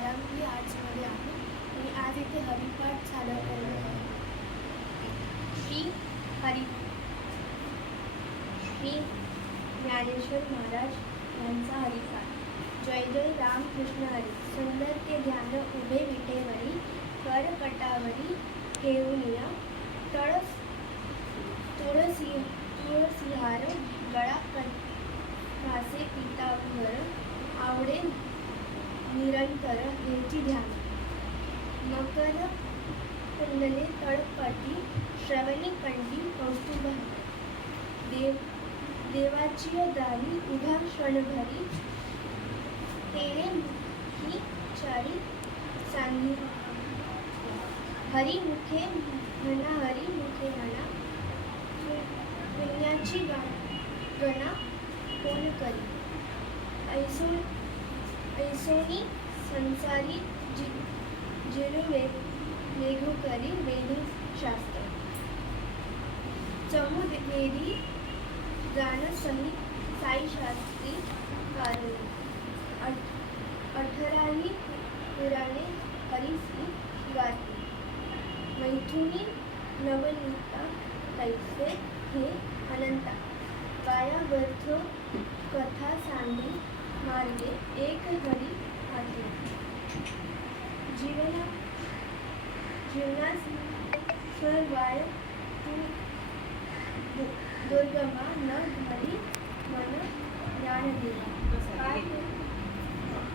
बारावी आर्ट्समध्ये आहे. मी आज इथे हरिपाठ सादर करणार आहे मी ज्ञानेश्वर महाराज यांचा हरिपाठ. जय जय रामकृष्ण हरी. सुंदर ते ध्यान उभे विटेवरी करकटावरी ठेवून या तळस तुळसी तुळसिहार गळा कट भासे पितावर निरंतर हेची ध्यान. मकर कुंडले तळपटी श्रवणी कंडी कौस्तुभ. देव देवाची दारी उभा क्षणभरी. तेरे ही चारी सांगी. हरी मुखे म्हणा हरी मुखे म्हणा पुण्याची गणा कोण करी? ऐसो ऐसोनी संसारी जि जिनु वे वेघू करी वेदू शास्त्र चमू वेदी गान सहित साई शास्त्री कारणी. अठ अठराही पुराणे हरिसी गाती मैथुनी नवनीता कैसे हे अनंता. काया व्यर्थ कथा सांगी मार्गे एक घरी आहे जीवना जीवनास सर्वाय तू दुर्गमा न हरी मन ज्ञान दिला.